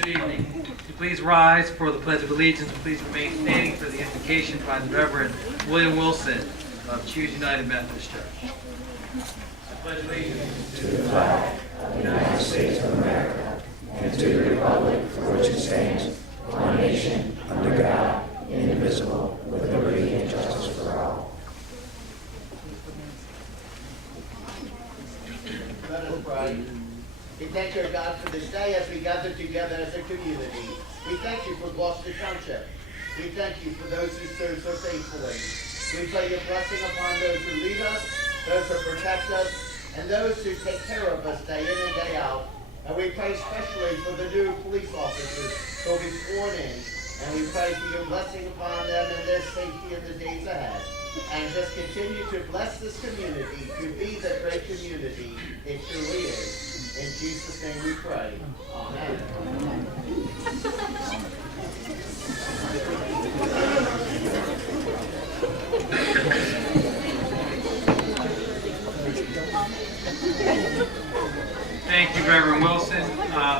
Good evening. Please rise for the Pledge of Allegiance. Please remain standing for the invocation by the Reverend William Wilson of Choose United Methodist Church. I pledge allegiance to the flag of the United States of America and to the republic for which it stands, one nation, under God, indivisible, with liberty and justice for all. Let us pray. We thank our God for this day as we gather together as a community. We thank you for Gloucester Township. We thank you for those who serve so faithfully. We pray your blessing upon those who lead us, those who protect us, and those who take care of us day in and day out. And we pray especially for the new police officers who will be sworn in. And we pray for your blessing upon them and their safety in the days ahead. And just continue to bless this community to be the great community it truly is. In Jesus' name we pray. Amen. Thank you, Reverend Wilson.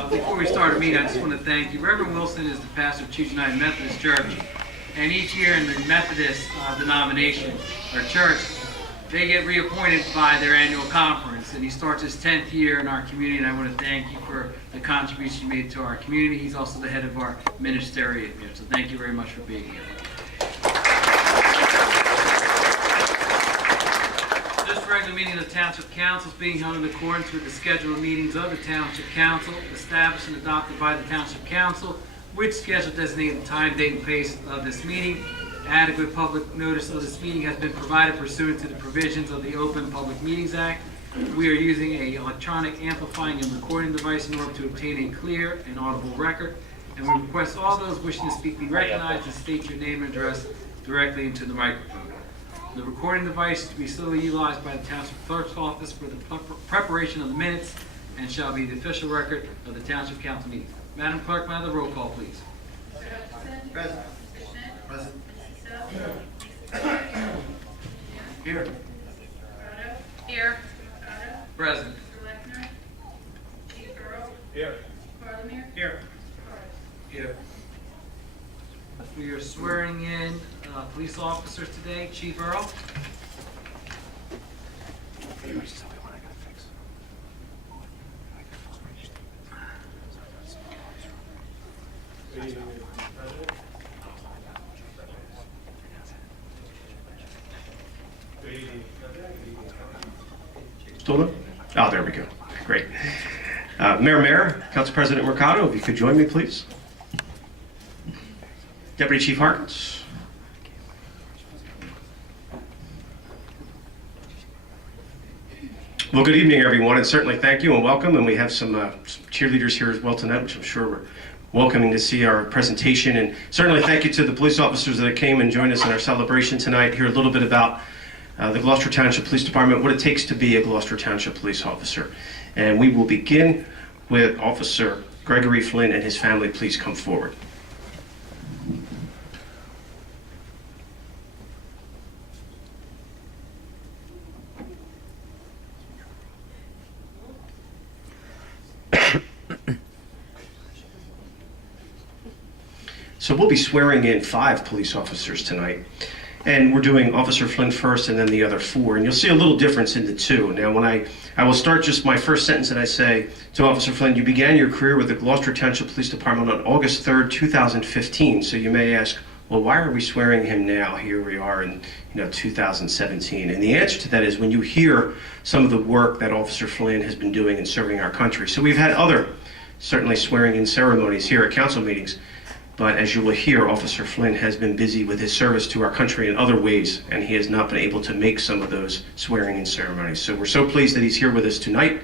Before we start our meeting, I just want to thank you. Reverend Wilson is the pastor of Choose United Methodist Church, and each year in the Methodist denomination or church, they get reappointed by their annual conference, and he starts his 10th year in our community, and I want to thank you for the contribution you made to our community. He's also the head of our ministeriate here, so thank you very much for being here. This regular meeting of the Township Council is being held in accordance with the scheduled meetings of the Township Council, established and adopted by the Township Council, which schedule designated the time, date, and place of this meeting. Adequate public notice of this meeting has been provided pursuant to the provisions of the Open Public Meetings Act. We are using an electronic amplifying and recording device in order to obtain a clear and audible record, and we request all those wishing to speak be recognized and state your name and address directly into the microphone. The recording device is to be solely utilized by the Township Clerk's Office for the preparation of the minutes and shall be the official record of the Township Council meeting. Madam Clerk, may I have the roll call, please? Present. Present. Here. Here. Present. Lechner. Chief Earl. Here. Parliament. Here. Here. We are swearing in police officers today. Chief Earl. Still on? Oh, there we go. Great. Mayor, Council President Mercado, if you could join me, please. Deputy Chief Harkins. Well, good evening, everyone, and certainly thank you and welcome. And we have some cheerleaders here as well tonight, which I'm sure we're welcoming to see our presentation. And certainly thank you to the police officers that came and joined us in our celebration tonight. Hear a little bit about the Gloucester Township Police Department, what it takes to be a Gloucester Township police officer. And we will begin with Officer Gregory Flynn and his family. Please come forward. So we'll be swearing in 5 police officers tonight. And we're doing Officer Flynn first and then the other 4. And you'll see a little difference in the 2. Now, when I will start just my first sentence and I say to Officer Flynn, you began your career with the Gloucester Township Police Department on August 3rd, 2015. So you may ask, well, why are we swearing him now? Here we are in 2017. And the answer to that is when you hear some of the work that Officer Flynn has been doing in serving our country. So we've had other, certainly swearing in ceremonies here at council meetings. But as you will hear, Officer Flynn has been busy with his service to our country in other ways, and he has not been able to make some of those swearing-in ceremonies. So we're so pleased that he's here with us tonight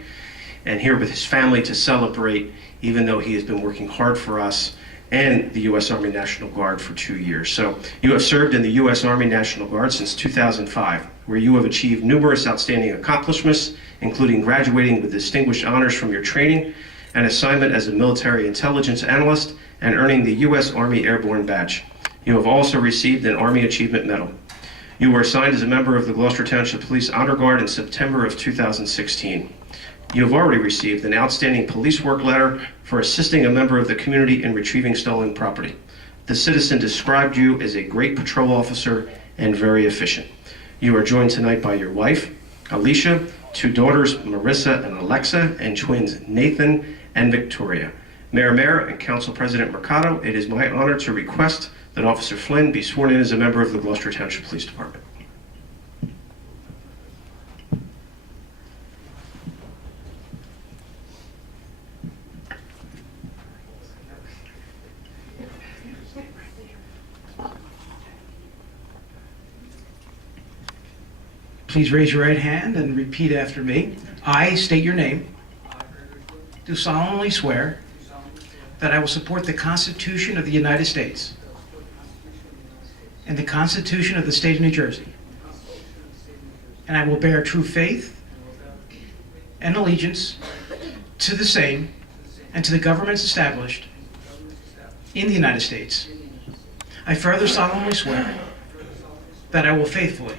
and here with his family to celebrate, even though he has been working hard for us and the U.S. Army National Guard for 2 years. So you have served in the U.S. Army National Guard since 2005, where you have achieved numerous outstanding accomplishments, including graduating with distinguished honors from your training, an assignment as a military intelligence analyst, and earning the U.S. Army Airborne Badge. You have also received an Army Achievement Medal. You were assigned as a member of the Gloucester Township Police Honor Guard in September of 2016. You have already received an outstanding police work letter for assisting a member of the community in retrieving stolen property. The citizen described you as a great patrol officer and very efficient. You are joined tonight by your wife, Alicia, 2 daughters, Marissa and Alexa, and twins Nathan and Victoria. Mayor and Council President Mercado, it is my honor to request that Officer Flynn be sworn in as a member of the Gloucester Township Police Department. Please raise your right hand and repeat after me. I state your name. Do solemnly swear that I will support the Constitution of the United States and the Constitution of the State of New Jersey, and I will bear true faith and allegiance to the same and to the governments established in the United States. I further solemnly swear that I will faithfully,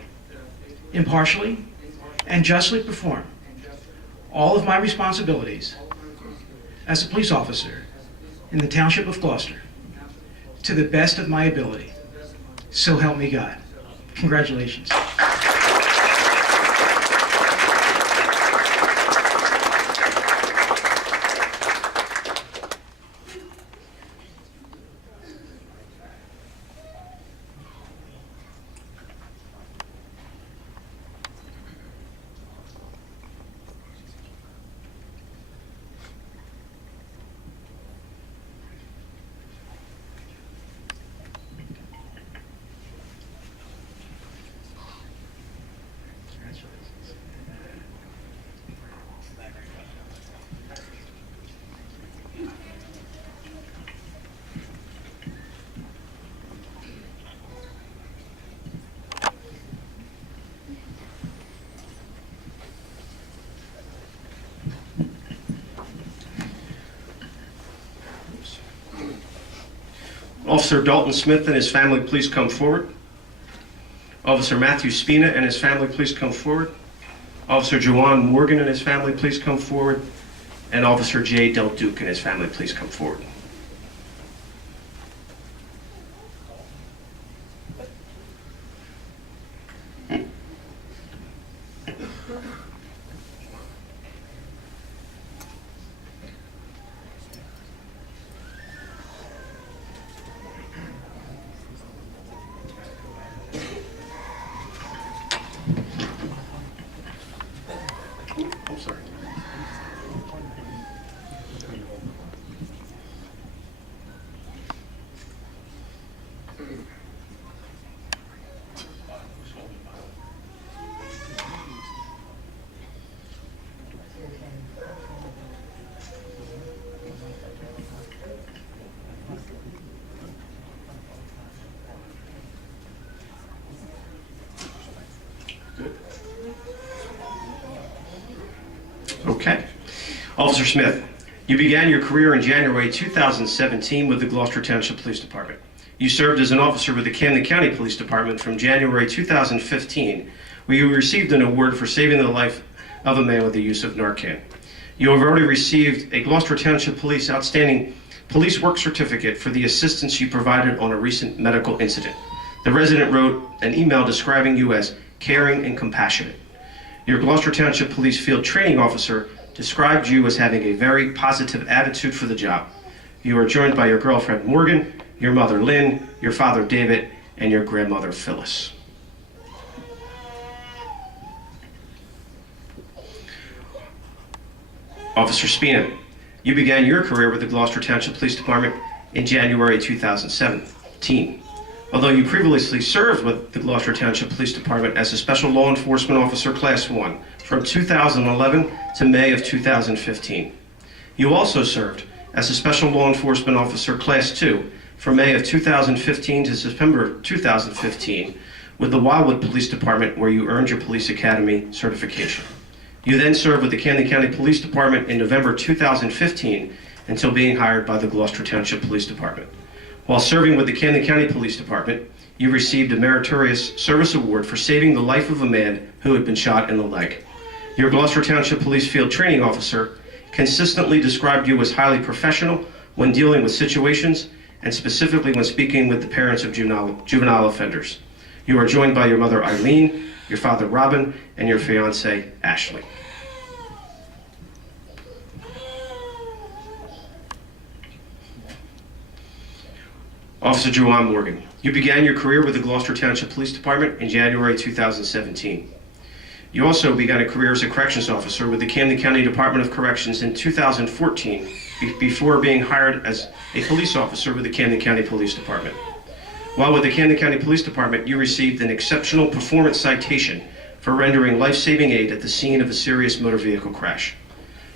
impartially, and justly perform all of my responsibilities as a police officer in the Township of Gloucester to the best of my ability. So help me God. Congratulations. Officer Dalton Smith and his family, please come forward. Officer Matthew Spina and his family, please come forward. Officer Juwan Morgan and his family, please come forward. And Officer J. Del Duke and his family, please come forward. I'm sorry. Okay. Officer Smith, you began your career in January 2017 with the Gloucester Township Police Department. You served as an officer with the Camden County Police Department from January 2015, where you received an award for saving the life of a man with the use of Narcan. You have already received a Gloucester Township Police Outstanding Police Work Certificate for the assistance you provided on a recent medical incident. The resident wrote an email describing you as caring and compassionate. Your Gloucester Township Police Field Training Officer described you as having a very positive attitude for the job. You are joined by your girlfriend Morgan, your mother Lynn, your father David, and your grandmother Phyllis. Officer Spina, you began your career with the Gloucester Township Police Department in January 2017. Although you previously served with the Gloucester Township Police Department as a Special Law Enforcement Officer Class 1 from 2011 to May of 2015. You also served as a Special Law Enforcement Officer Class 2 from May of 2015 to September 2015 with the Wildwood Police Department, where you earned your Police Academy certification. You then served with the Camden County Police Department in November 2015 until being hired by the Gloucester Township Police Department. While serving with the Camden County Police Department, you received a Meritorious Service Award for saving the life of a man who had been shot in the leg. Your Gloucester Township Police Field Training Officer consistently described you as highly professional when dealing with situations and specifically when speaking with the parents of juvenile offenders. You are joined by your mother, Eileen, your father, Robin, and your fiance, Ashley. Officer Juwan Morgan, you began your career with the Gloucester Township Police Department in January 2017. You also began a career as a corrections officer with the Camden County Department of Corrections in 2014 before being hired as a police officer with the Camden County Police Department. While with the Camden County Police Department, you received an exceptional performance citation for rendering life-saving aid at the scene of a serious motor vehicle crash.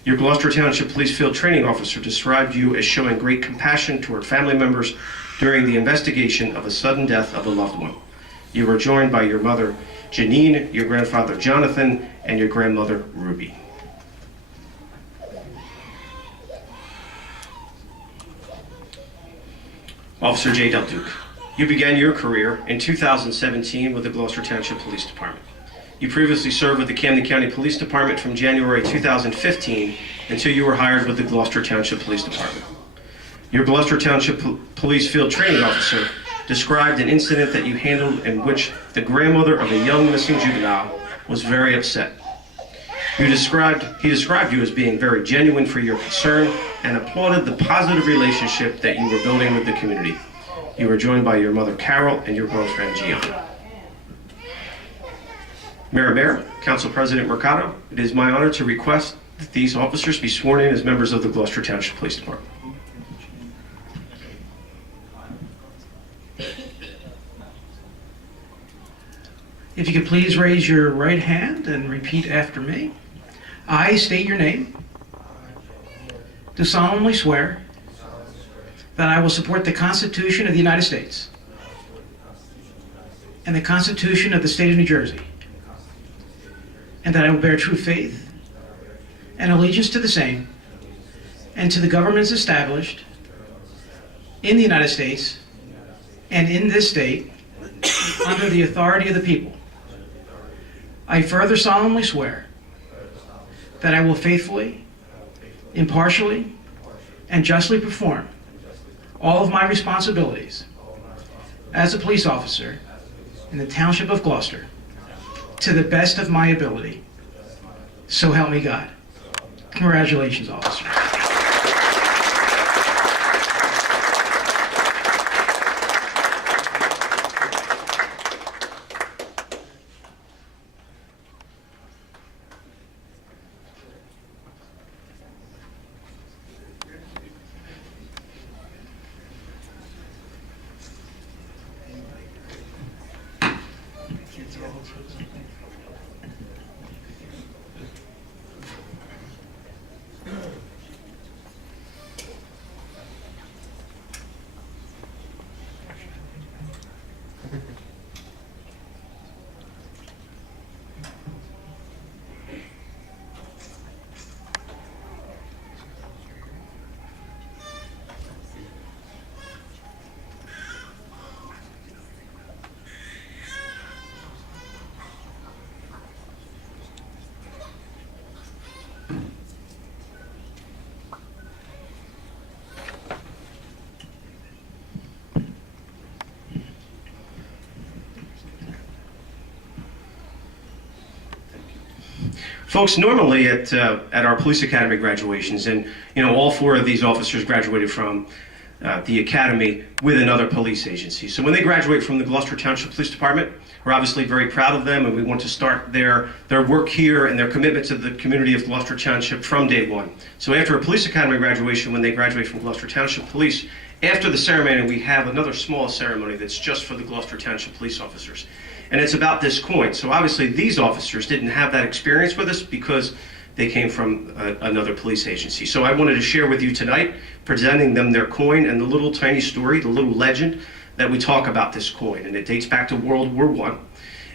Your Gloucester Township Police Field Training Officer described you as showing great compassion toward family members during the investigation of a sudden death of a loved one. You were joined by your mother, Janine, your grandfather, Jonathan, and your grandmother, Ruby. Officer J. Del Duke, you began your career in 2017 with the Gloucester Township Police Department. You previously served with the Camden County Police Department from January 2015 until you were hired with the Gloucester Township Police Department. Your Gloucester Township Police Field Training Officer described an incident that you handled in which the grandmother of a young missing juvenile was very upset. He described you as being very genuine for your concern and applauded the positive relationship that you were building with the community. You were joined by your mother, Carol, and your girlfriend, Gianna. Mayor, Council President Mercado, it is my honor to request that these officers be sworn in as members of the Gloucester Township Police Department. If you could please raise your right hand and repeat after me. I state your name. Do solemnly swear that I will support the Constitution of the United States and the Constitution of the State of New Jersey, and that I will bear true faith and allegiance to the same and to the governments established in the United States and in this state under the authority of the people. I further solemnly swear that I will faithfully, impartially, and justly perform all of my responsibilities as a police officer in the Township of Gloucester to the best of my ability. So help me God. Congratulations, officer. Folks, normally at our police academy graduations, and all four of these officers graduated from the academy with another police agency. So when they graduate from the Gloucester Township Police Department, we're obviously very proud of them, and we want to start their work here and their commitment to the community of Gloucester Township from day one. So after a police academy graduation, when they graduate from Gloucester Township Police, after the ceremony, we have another small ceremony that's just for the Gloucester Township police officers. And it's about this coin. So obviously these officers didn't have that experience with us because they came from another police agency. So I wanted to share with you tonight, presenting them their coin and the little tiny story, the little legend that we talk about this coin. And it dates back to World War I.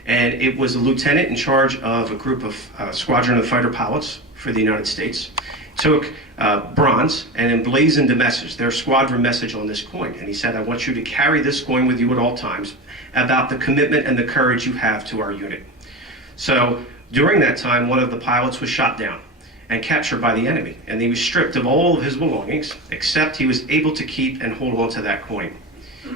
And it was a lieutenant in charge of a group of squadron of fighter pilots for the United States. Took bronze and emblazoned a message, their squadron message, on this coin. And he said, I want you to carry this coin with you at all times about the commitment and the courage you have to our unit. So During that time, one of the pilots was shot down and captured by the enemy, and he was stripped of all of his belongings, except he was able to keep and hold on to that coin.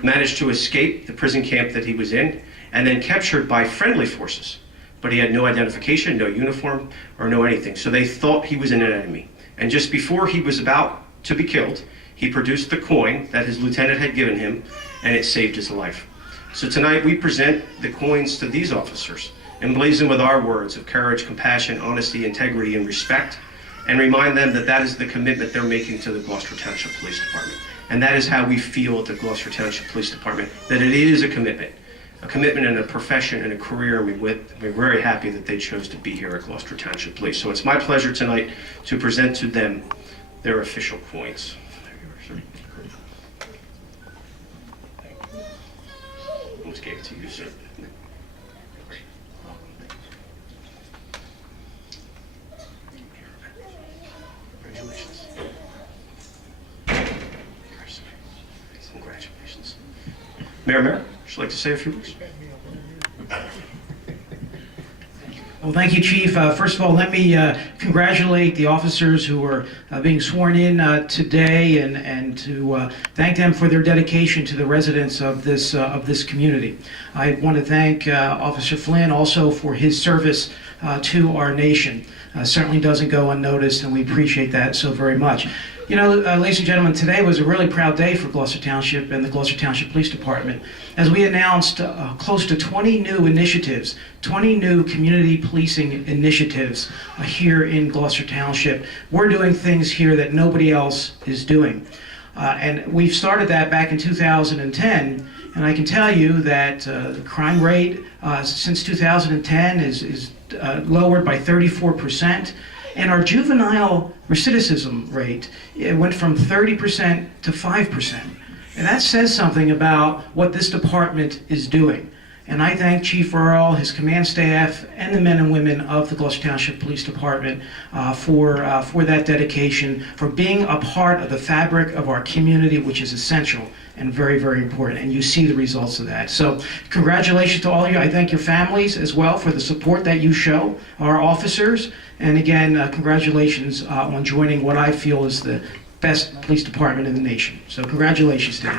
Managed to escape the prison camp that he was in, and then captured by friendly forces. But he had no identification, no uniform, or no anything, so they thought he was an enemy. And just before he was about to be killed, he produced the coin that his lieutenant had given him, and it saved his life. So tonight we present the coins to these officers, emblazoned with our words of courage, compassion, honesty, integrity, and respect, and remind them that that is the commitment they're making to the Gloucester Township Police Department. And that is how we feel at the Gloucester Township Police Department, that it is a commitment in a profession and a career. We're very happy that they chose to be here at Gloucester Township Police. So it's my pleasure tonight to present to them their official coins. There you are, sir. I almost gave it to you, sir. Congratulations. Congratulations. Mayor, would you like to say a few words? Well, thank you, Chief. First of all, let me congratulate the officers who are being sworn in today, and to thank them for their dedication to the residents of this community. I want to thank Officer Flynn also for his service to our nation. Certainly doesn't go unnoticed, and we appreciate that so very much. You know, ladies and gentlemen, today was a really proud day for Gloucester Township and the Gloucester Township Police Department, as we announced close to 20 new initiatives, 20 new community policing initiatives here in Gloucester Township. We're doing things here that nobody else is doing. And we've started that back in 2010, and I can tell you that the crime rate since 2010 is lowered by 34%. And our juvenile recidivism rate, it went from 30% to 5%. And that says something about what this department is doing. And I thank Chief Earl, his command staff, and the men and women of the Gloucester Township Police Department for that dedication, for being a part of the fabric of our community, which is essential and very, very important. And you see the results of that. So congratulations to all of you. I thank your families as well for the support that you show our officers. And again, congratulations on joining what I feel is the best police department in the nation. So congratulations to you.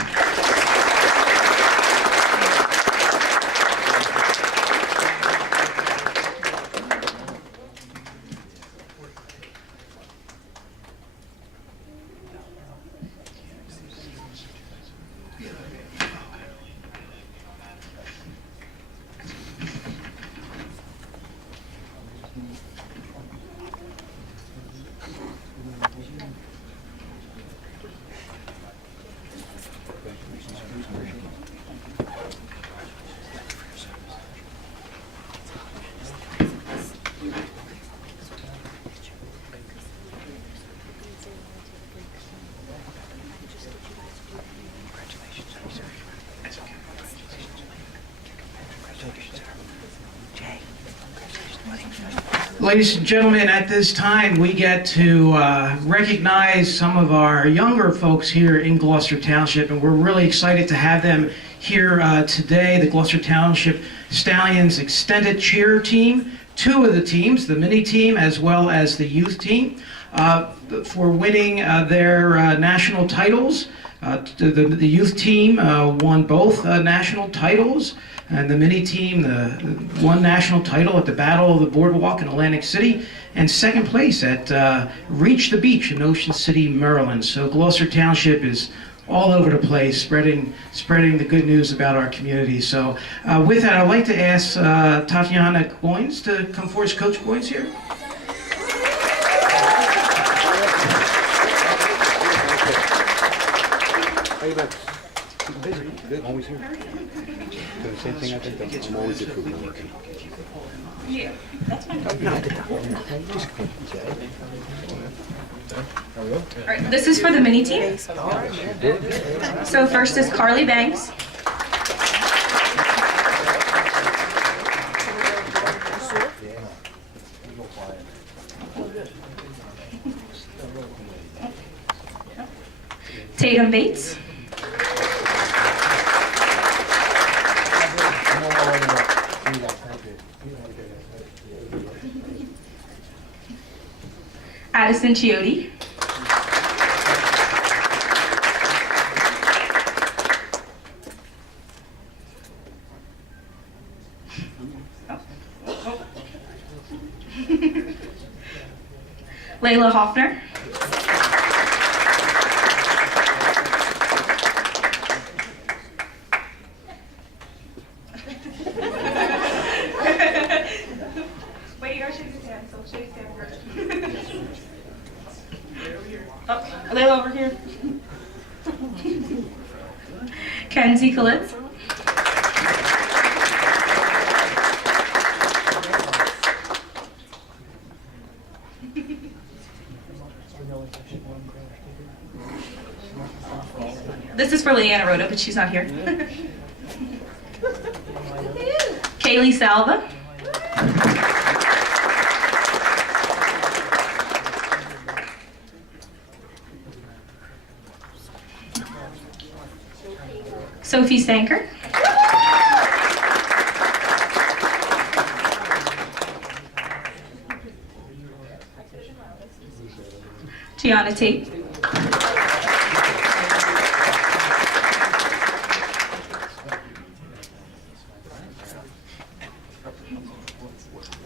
Ladies and gentlemen, at this time we get to recognize some of our younger folks here in Gloucester Township, and we're really excited to have them here today. The Gloucester Township Stallions Extended Cheer Team, two of the teams, the mini team as well as the youth team, for winning their national titles. The youth team won both national titles, and the mini team won national title at the Battle of the Boardwalk in Atlantic City, and second place at Reach the Beach in Ocean City, Maryland. So Gloucester Township is all over the place, spreading the good news about our community. So with that, I'd like to ask Tatiana Goins to come forward. Is Coach Goins here? How you been? Good. Always here. Doing the same thing I think. I'm always here for work. Yeah, that's fine. All right, this is for the mini team. So first is Carly Banks. Tatum Bates. Addison Chiotti. Layla Hoffner. Wait, you gotta shake his hand, so shake his hand first. Oh, Layla over here. Kenzie Kalitz. This is for Leanna Rhoda, but she's not here. Kaylee Salva. Sophie Stanker. Gianna Tate.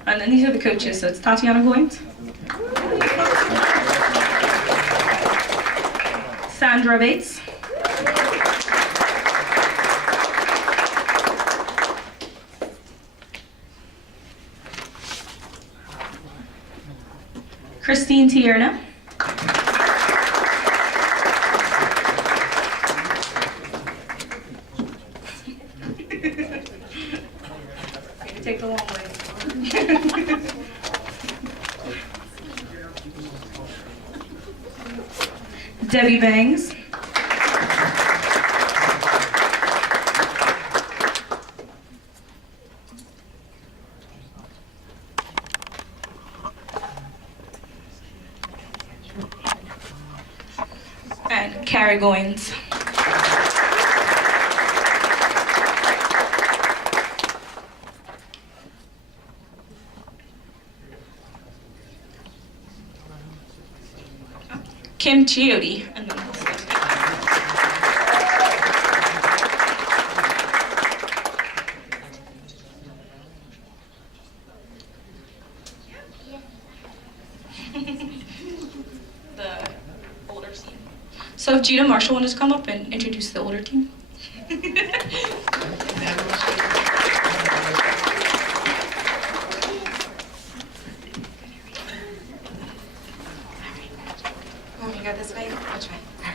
And then these are the coaches, so it's Tatiana Goins, Sandra Bates, Christine Tierna, take the long way. Debbie Bangs. And Carrie Goins. Kim Chiotti. And then the older team. So if Gina Marshall wanted to come up and introduce the older team. Want me to go this way? Which way? All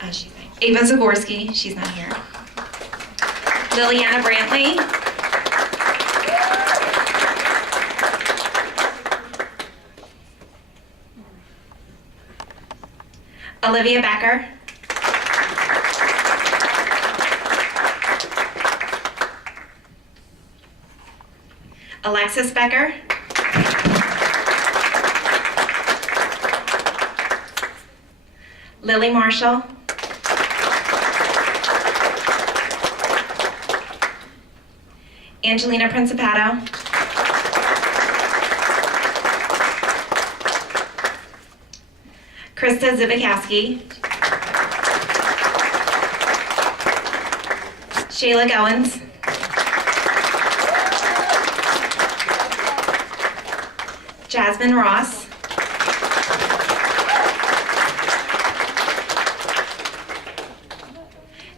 right. She's fine. Ava Zagorski, she's not here. Liliana Brantley. Olivia Becker. Alexis Becker. Lily Marshall. Angelina Principato. Krista Zibikowski. Shayla Goins. Jasmine Ross.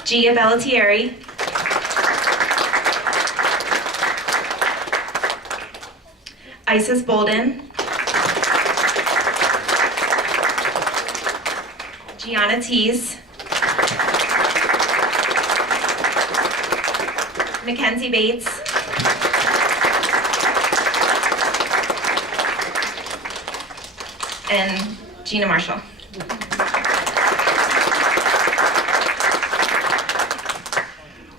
Gia Bellatieri. Isis Bolden. Gianna Tees. Mackenzie Bates. And Gina Marshall.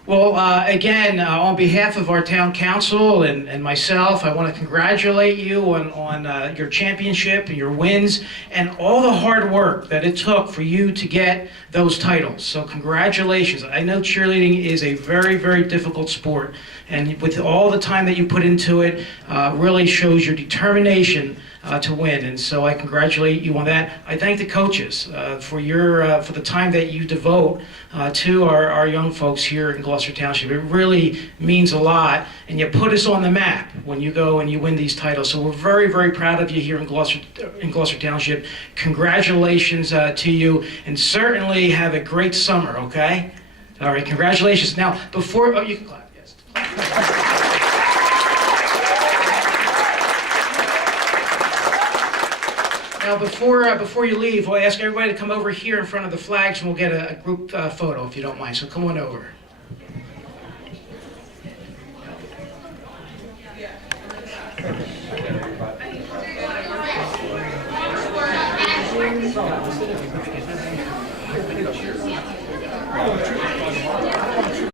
Well, again, on behalf of our town council and myself, I want to congratulate you on your championship and your wins and all the hard work that it took for you to get those titles. So congratulations. I know cheerleading is a very, very difficult sport, and with all the time that you put into it, really shows your determination to win, and so I congratulate you on that. I thank the coaches for the time that you devote to our young folks here in Gloucester Township. It really means a lot, and you put us on the map when you go and you win these titles. So we're very, very proud of you here in Gloucester Township. Congratulations to you, and certainly have a great summer. Okay? All right. Congratulations. Now, before you can clap. Yes. Now, before you leave, we'll ask everybody to come over here in front of the flags, and we'll get a group photo, if you don't mind. So come on over.